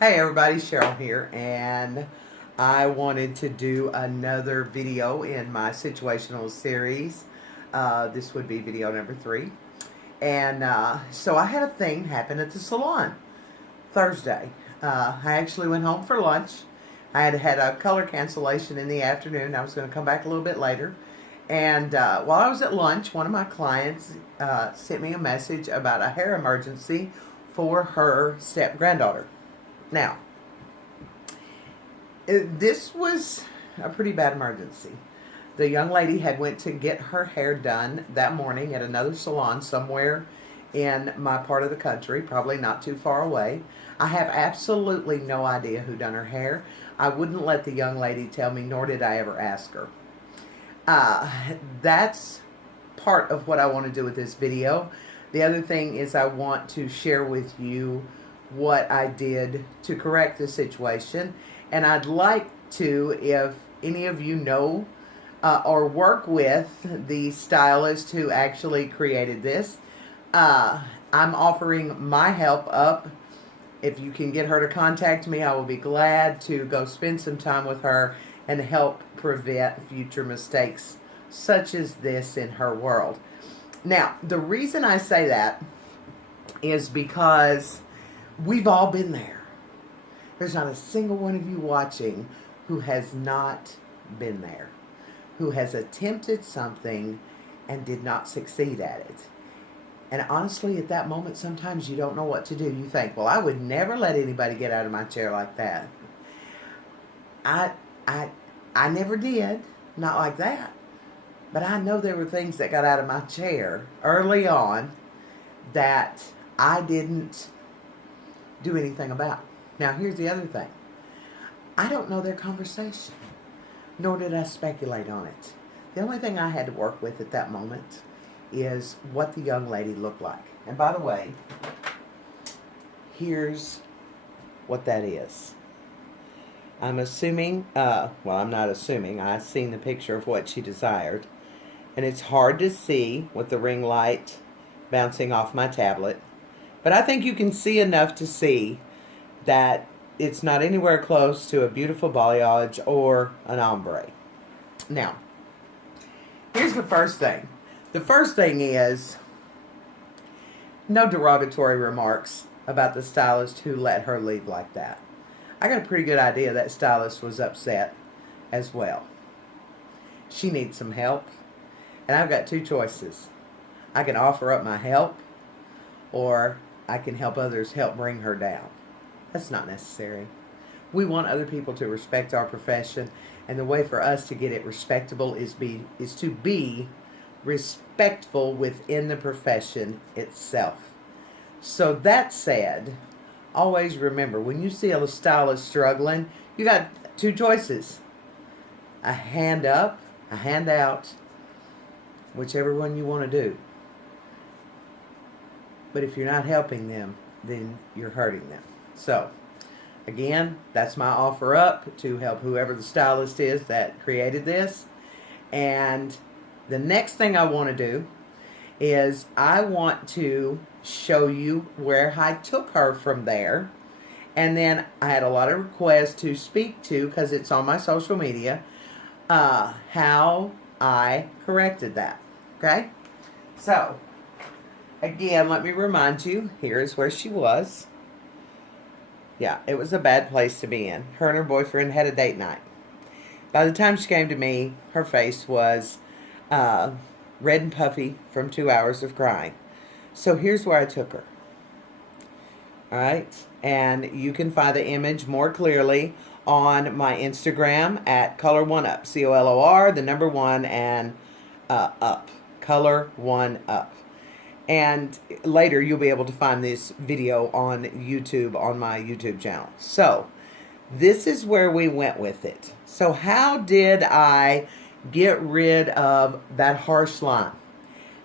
Hey everybody, Cheryl here, and I wanted to do another video in my situational series. This would be video number 3. And so I had a thing happen at the salon Thursday. I actually went home for lunch. I had a color cancellation in the afternoon. I was going to come back a little bit later. And while I was at lunch, one of my clients sent me a message about a hair emergency for her step-granddaughter. Now, this was a pretty bad emergency. The young lady had went to get her hair done that morning at another salon somewhere in my part of the country, probably not too far away. I have absolutely no idea who done her hair. I wouldn't let the young lady tell me, nor did I ever ask her. That's part of what I want to do with this video. The other thing is I want to share with you what I did to correct the situation. And I'd like to, if any of you know or work with the stylist who actually created this, I'm offering my help up. If you can get her to contact me, I will be glad to go spend some time with her and help prevent future mistakes such as this in her world. Now, the reason I say that is because we've all been there. There's not a single one of you watching who has not been there, who has attempted something and did not succeed at it. And honestly, at that moment, sometimes you don't know what to do. You think, well, I would never let anybody get out of my chair like that. I never did, not like that. But I know there were things that got out of my chair early on that I didn't do anything about. Now, here's the other thing. I don't know their conversation, nor did I speculate on it. The only thing I had to work with at that moment is what the young lady looked like. And by the way, here's what that is. I'm assuming, well, I'm not assuming, I've seen the picture of what she desired. And it's hard to see with the ring light bouncing off my tablet. But I think you can see enough to see that it's not anywhere close to a beautiful balayage or an ombre. Now, here's the first thing. The first thing is no derogatory remarks about the stylist who let her leave like that. I got a pretty good idea that stylist was upset as well. She needs some help. And I've got two choices. I can offer up my help, or I can help others help bring her down. That's not necessary. We want other people to respect our profession, and the way for us to get it respectable is to be respectful within the profession itself. So that said, always remember, when you see a stylist struggling, you got two choices. A hand up, a hand out, whichever one you want to do. But if you're not helping them, then you're hurting them. So, again, that's my offer up to help whoever the stylist is that created this. And the next thing I want to do is I want to show you where I took her from there. And then I had a lot of requests to speak to, because it's on my social media, how I corrected that. Okay? So, again, let me remind you, here is where she was. Yeah, it was a bad place to be in. Her and her boyfriend had a date night. By the time she came to me, her face was red and puffy from 2 hours of crying. So here's where I took her. Alright? And you can find the image more clearly on my Instagram at color1up. COLOR, the number 1, and up. Color1up. And later you'll be able to find this video on YouTube, on my YouTube channel. So, this is where we went with it. So how did I get rid of that harsh line?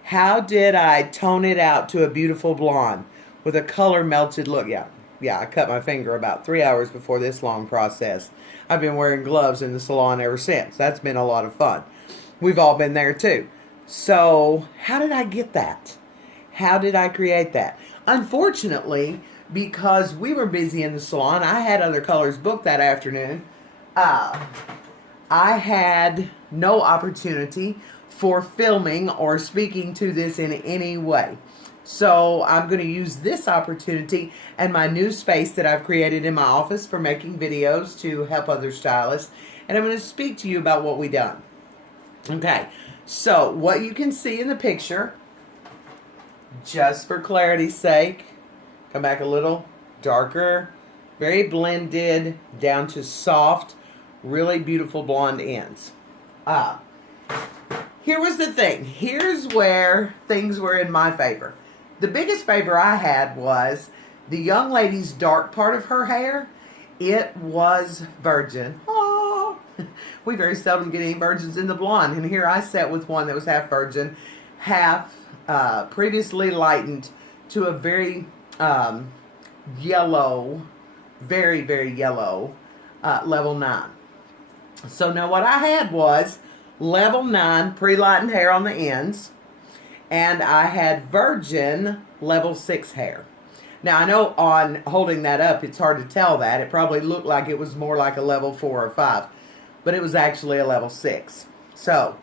How did I tone it out to a beautiful blonde with a color melted look? Yeah, I cut my finger about 3 hours before this long process. I've been wearing gloves in the salon ever since. That's been a lot of fun. We've all been there too. So, how did I get that? How did I create that? Unfortunately, because we were busy in the salon. I had other colors booked that afternoon. I had no opportunity for filming or speaking to this in any way. So I'm going to use this opportunity and my new space that I've created in my office for making videos to help other stylists. And I'm going to speak to you about what we done. Okay, so what you can see in the picture, just for clarity's sake, come back a little darker, very blended down to soft, really beautiful blonde ends. Here was the thing. Here's where things were in my favor. The biggest favor I had was the young lady's dark part of her hair. It was virgin. Oh, we very seldom get any virgins in the blonde. And here I sat with one that was half virgin, half previously lightened to a very yellow, very, very yellow level 9. So now what I had was level 9 pre-lightened hair on the ends, and I had virgin level 6 hair. Now I know on holding that up it's hard to tell that. It probably looked like it was more like a level 4 or 5, but it was actually a level 6. So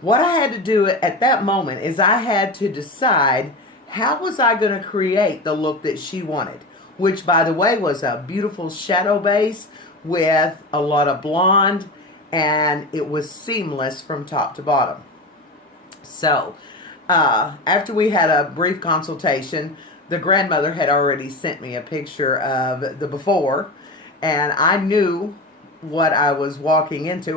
what I had to do at that moment is I had to decide how was I going to create the look that she wanted, which by the way was a beautiful shadow base with a lot of blonde, and it was seamless from top to bottom. So after we had a brief consultation, the grandmother had already sent me a picture of the before, and I knew what I was walking into,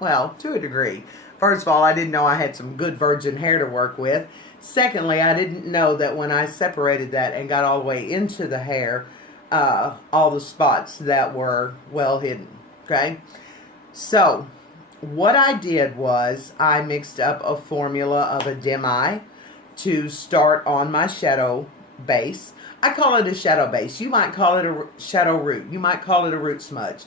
well, to a degree. First of all, I didn't know I had some good virgin hair to work with. Secondly, I didn't know that when I separated that and got all the way into the hair, all the spots that were well hidden, okay? So what I did was I mixed up a formula of a demi to start on my shadow base. I call it a shadow base. You might call it a shadow root. You might call it a root smudge.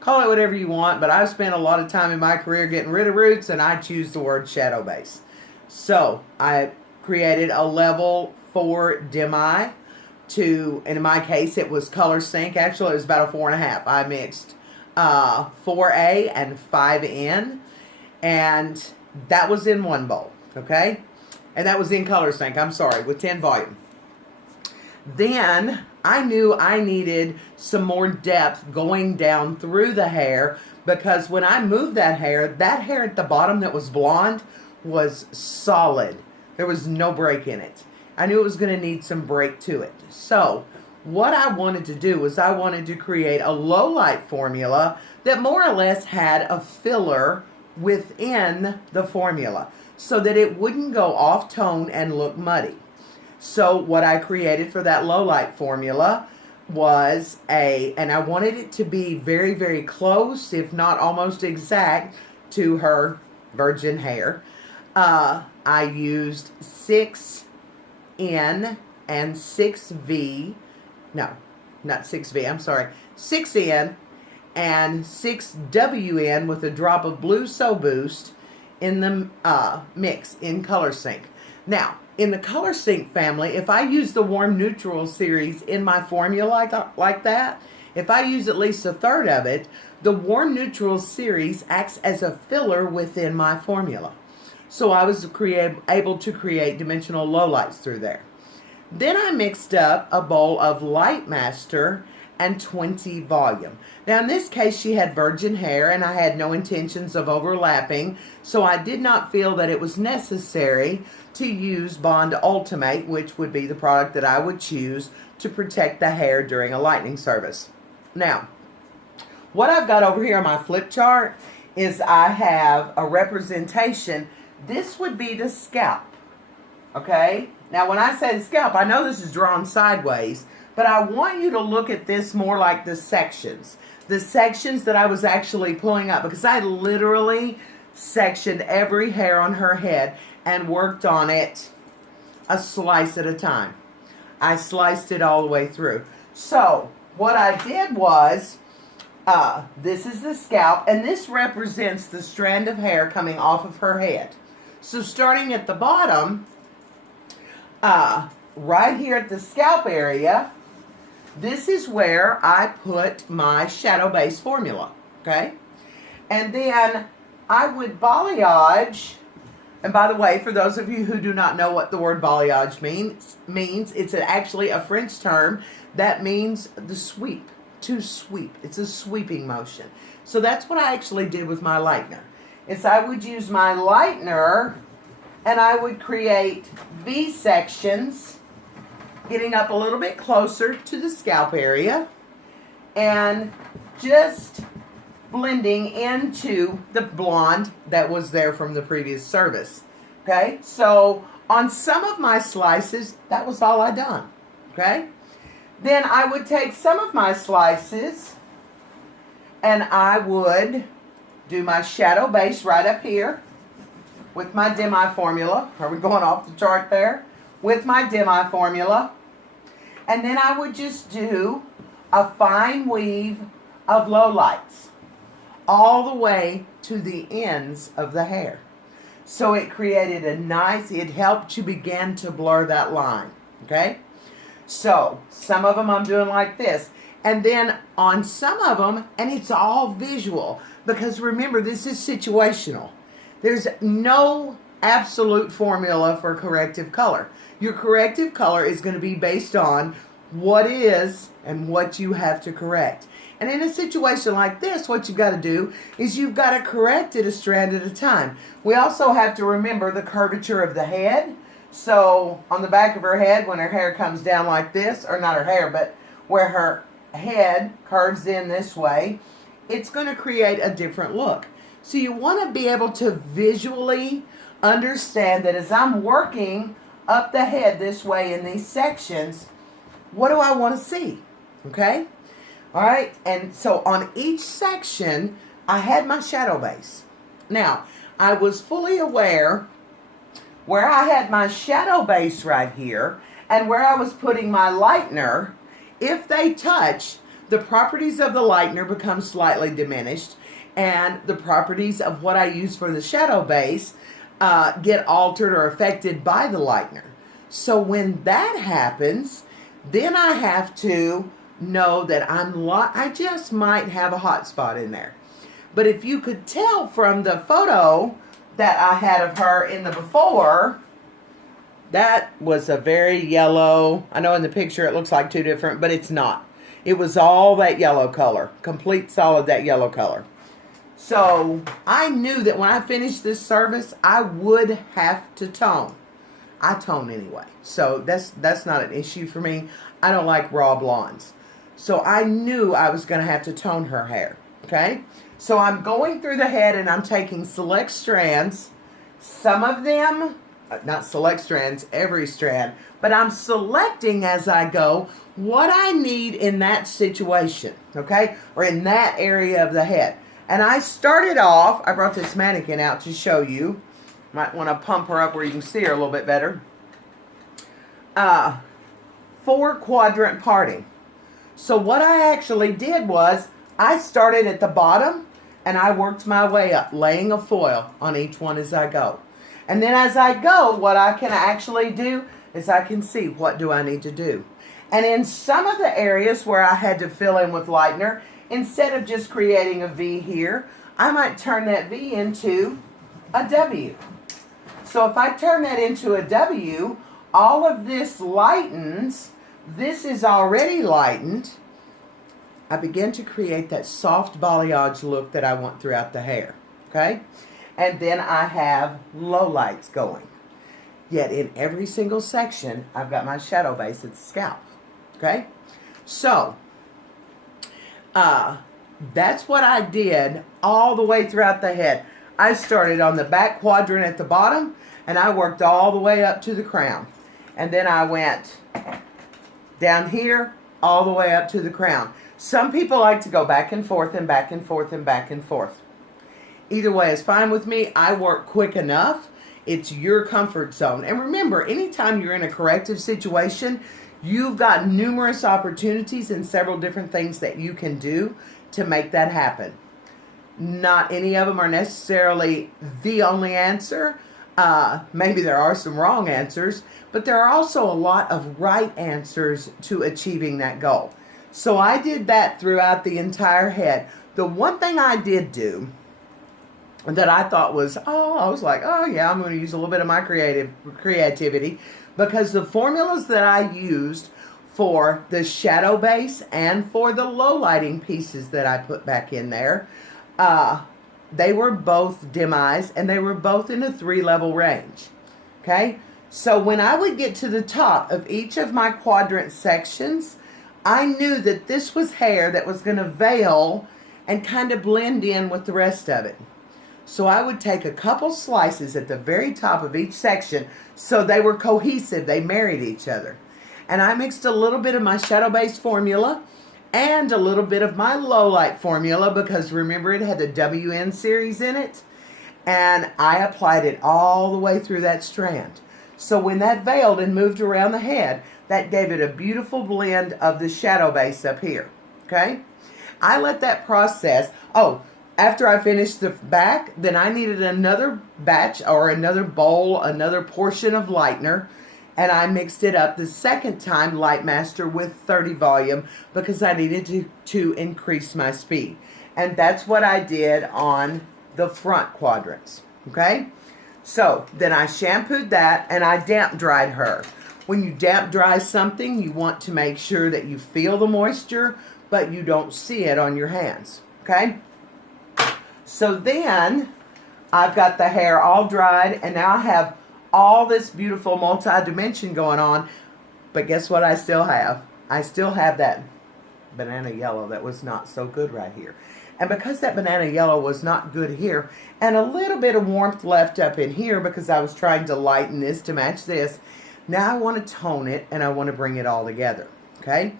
Call it whatever you want, but I've spent a lot of time in my career getting rid of roots, and I choose the word shadow base. So I created a level 4 demi to, in my case, it was color sync. Actually, it was about a 4.5. I mixed 4A and 5N, and that was in one bowl, okay? And that was in color sync, I'm sorry, with 10 volume. Then I knew I needed some more depth going down through the hair, because when I moved that hair at the bottom that was blonde was solid. There was no break in it. I knew it was going to need some break to it. So what I wanted to do was I wanted to create a low light formula that more or less had a filler within the formula so that it wouldn't go off tone and look muddy. So what I created for that low light formula was and I wanted it to be very, very close, if not almost exact, to her virgin hair. I used 6N and 6V. No, not 6V, I'm sorry. 6N and 6WN with a drop of blue So Boost in the mix in Color Sync. Now, in the Color Sync family, if I use the Warm Neutral series in my formula like that, if I use at least a third of it, the Warm Neutral series acts as a filler within my formula. So I was able to create dimensional lowlights through there. Then I mixed up a bowl of Light Master and 20 volume. Now in this case she had virgin hair and I had no intentions of overlapping, so I did not feel that it was necessary to use Bond Ultimate, which would be the product that I would choose to protect the hair during a lightning service. Now, what I've got over here on my flip chart is I have a representation. This would be the scalp, okay? Now when I say the scalp, I know this is drawn sideways, but I want you to look at this more like the sections that I was actually pulling up, because I literally sectioned every hair on her head and worked on it a slice at a time. I sliced it all the way through. So what I did was, this is the scalp, and this represents the strand of hair coming off of her head. So starting at the bottom, right here at the scalp area, this is where I put my shadow base formula, okay? And then I would balayage, and by the way, for those of you who do not know what the word balayage means it's actually a French term that means the sweep, to sweep. It's a sweeping motion. So that's what I actually did with my lightener. Is I would use my lightener and I would create V sections, getting up a little bit closer to the scalp area and just blending into the blonde that was there from the previous service. Okay, so on some of my slices, that was all I done. Okay, then I would take some of my slices and I would do my shadow base right up here with my demi formula. Are we going off the chart there? With my demi formula. And then I would just do a fine weave of low lights all the way to the ends of the hair. So it created it helped you begin to blur that line, okay? So some of them I'm doing like this. And then on some of them, and it's all visual, because remember, this is situational. There's no absolute formula for corrective color. Your corrective color is going to be based on what is and what you have to correct. And in a situation like this, what you've got to do is you've got to correct it a strand at a time. We also have to remember the curvature of the head. So on the back of her head, when her hair comes down like this, or not her hair, but where her head curves in this way, it's going to create a different look. So you want to be able to visually understand that as I'm working up the head this way in these sections, what do I want to see? Okay? All right, and so on each section, I had my shadow base. Now, I was fully aware where I had my shadow base right here and where I was putting my lightener. If they touch, the properties of the lightener become slightly diminished, and the properties of what I use for the shadow base get altered or affected by the lightener. So when that happens, then I have to know that I just might have a hot spot in there. But if you could tell from the photo that I had of her in the before, that was a very yellow. I know in the picture it looks like two different, but it's not. It was all that yellow color, complete solid that yellow color. So I knew that when I finished this service, I would have to tone. I tone anyway, so that's not an issue for me. I don't like raw blondes. So I knew I was going to have to tone her hair, okay? So I'm going through the head and I'm taking select strands. Some of them, not select strands, every strand, but I'm selecting as I go what I need in that situation, okay? Or in that area of the head. And I started off, I brought this mannequin out to show you. Might want to pump her up where you can see her a little bit better. 4-quadrant parting. So what I actually did was I started at the bottom and I worked my way up, laying a foil on each one as I go. And then as I go, what I can actually do is I can see what do I need to do. And in some of the areas where I had to fill in with lightener, instead of just creating a V here, I might turn that V into a W. So if I turn that into a W, all of this lightens. This is already lightened. I begin to create that soft balayage look that I want throughout the hair. Okay? And then I have low lights going. Yet in every single section, I've got my shadow base at the scalp. Okay? So, that's what I did all the way throughout the head. I started on the back quadrant at the bottom, and I worked all the way up to the crown. And then I went down here, all the way up to the crown. Some people like to go back and forth and back and forth and back and forth. Either way is fine with me. I work quick enough. It's your comfort zone. And remember, anytime you're in a corrective situation, you've got numerous opportunities and several different things that you can do to make that happen. Not any of them are necessarily the only answer. Maybe there are some wrong answers, but there are also a lot of right answers to achieving that goal. So I did that throughout the entire head. The one thing I did do that I thought was, I was like, oh yeah, I'm going to use a little bit of my creativity, because the formulas that I used for the shadow base and for the low lighting pieces that I put back in there, they were both dim-eyes, and they were both in a 3-level range. Okay, so when I would get to the top of each of my quadrant sections, I knew that this was hair that was going to veil and kind of blend in with the rest of it. So I would take a couple slices at the very top of each section so they were cohesive, they married each other. And I mixed a little bit of my shadow base formula and a little bit of my low light formula, because remember it had the WN series in it. And I applied it all the way through that strand. So when that veiled and moved around the head, that gave it a beautiful blend of the shadow base up here. Okay? I let that process. After I finished the back, then I needed another batch or another bowl, another portion of lightener, and I mixed it up the second time, Lightmaster, with 30 volume, because I needed to increase my speed. And that's what I did on the front quadrants. Okay? So then I shampooed that and I damp dried her. When you damp dry something, you want to make sure that you feel the moisture, but you don't see it on your hands. Okay? So then I've got the hair all dried, and now I have all this beautiful multi-dimension going on. But guess what I still have? I still have that banana yellow that was not so good right here. And because that banana yellow was not good here, and a little bit of warmth left up in here because I was trying to lighten this to match this, now I want to tone it and I want to bring it all together. Okay?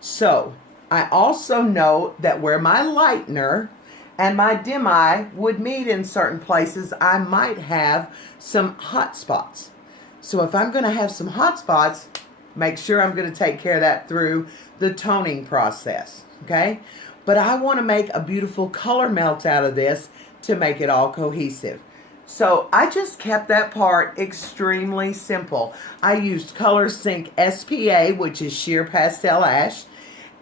So I also know that where my lightener and my dim eye would meet in certain places, I might have some hot spots. So if I'm going to have some hot spots, make sure I'm going to take care of that through the toning process. Okay? But I want to make a beautiful color melt out of this to make it all cohesive. So I just kept that part extremely simple. I used Color Sync SPA, which is sheer pastel ash,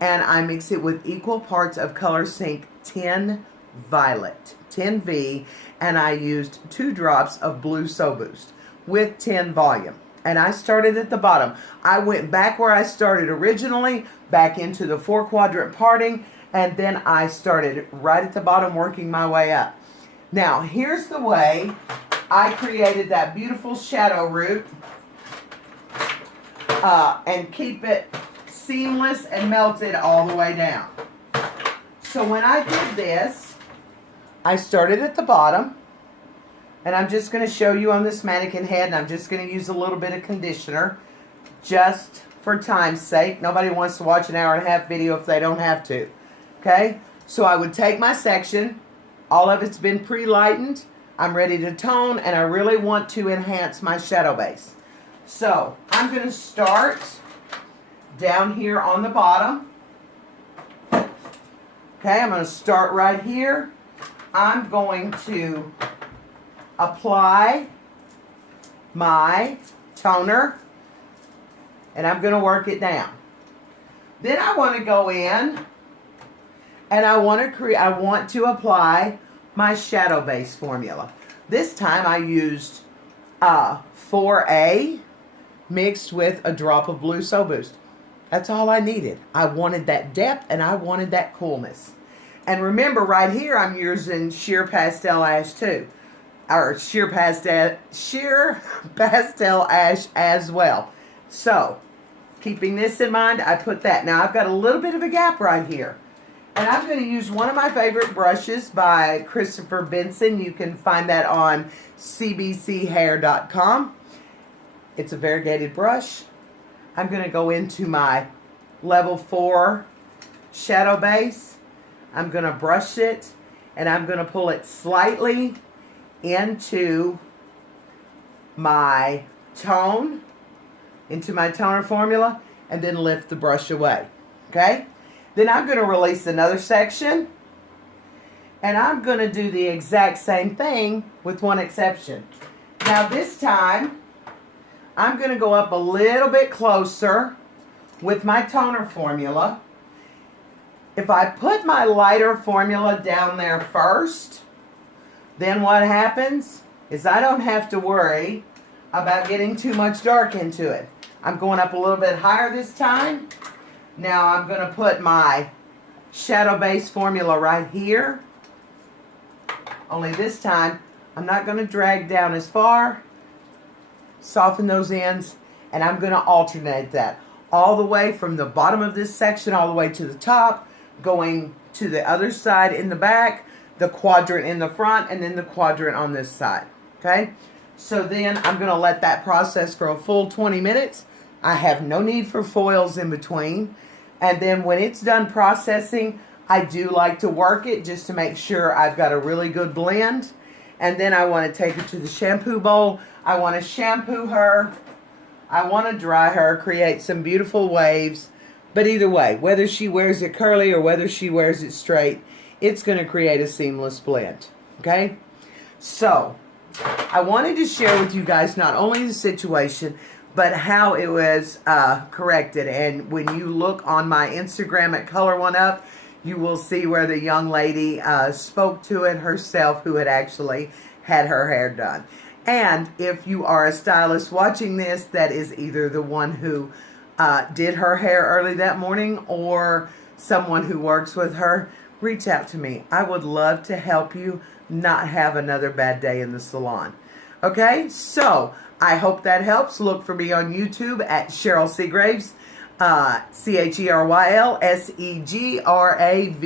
and I mix it with equal parts of Color Sync 10 Violet, 10V, and I used 2 drops of Blue So Boost with 10 volume. And I started at the bottom. I went back where I started originally, back into the 4-quadrant parting, and then I started right at the bottom working my way up. Now, here's the way I created that beautiful shadow root and keep it seamless and melted all the way down. So when I did this, I started at the bottom, and I'm just going to show you on this mannequin head, and I'm just going to use a little bit of conditioner just for time's sake. Nobody wants to watch an 1.5-hour video if they don't have to. Okay? So I would take my section, all of it's been pre-lightened, I'm ready to tone, and I really want to enhance my shadow base. So I'm going to start down here on the bottom. Okay, I'm going to start right here. I'm going to apply my toner, and I'm going to work it down. Then I want to go in and I want to apply my shadow base formula. This time I used 4A mixed with a drop of Blue So Boost. That's all I needed. I wanted that depth and I wanted that coolness. And remember, right here I'm using sheer pastel ash too. Or sheer pastel ash as well. So, keeping this in mind, I put that. Now I've got a little bit of a gap right here. And I'm going to use one of my favorite brushes by Christopher Benson. You can find that on cbchair.com. It's a variegated brush. I'm going to go into my level 4 shadow base. I'm going to brush it, and I'm going to pull it slightly into my tone, into my toner formula, and then lift the brush away. Okay? Then I'm going to release another section, and I'm going to do the exact same thing with one exception. Now this time, I'm going to go up a little bit closer with my toner formula, If I put my lighter formula down there first, then what happens is I don't have to worry about getting too much dark into it. I'm going up a little bit higher this time. Now I'm going to put my shadow base formula right here. Only this time, I'm not going to drag down as far. Soften those ends, and I'm going to alternate that all the way from the bottom of this section all the way to the top, going to the other side in the back, the quadrant in the front, and then the quadrant on this side. Okay? So then I'm going to let that process for a full 20 minutes. I have no need for foils in between. And then when it's done processing, I do like to work it just to make sure I've got a really good blend. And then I want to take it to the shampoo bowl. I want to shampoo her. I want to dry her, create some beautiful waves. But either way, whether she wears it curly or whether she wears it straight, it's going to create a seamless blend. Okay? So, I wanted to share with you guys not only the situation, but how it was corrected. And when you look on my Instagram at Color One Up, you will see where the young lady spoke to it herself who had actually had her hair done. And if you are a stylist watching this that is either the one who did her hair early that morning or someone who works with her, reach out to me. I would love to help you not have another bad day in the salon. Okay, so I hope that helps. Look for me on YouTube at Cheryl Seagraves, CHERYL SEGRAV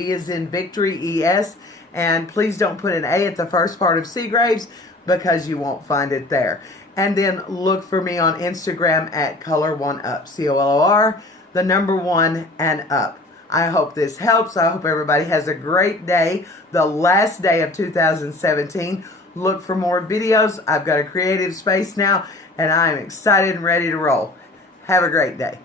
as in victory ES. And please don't put an A at the first part of Seagraves because you won't find it there. And then look for me on Instagram at Color One Up, COLOR, the number 1 and up. I hope this helps. I hope everybody has a great day, the last day of 2017. Look for more videos. I've got a creative space now, and I'm excited and ready to roll. Have a great day.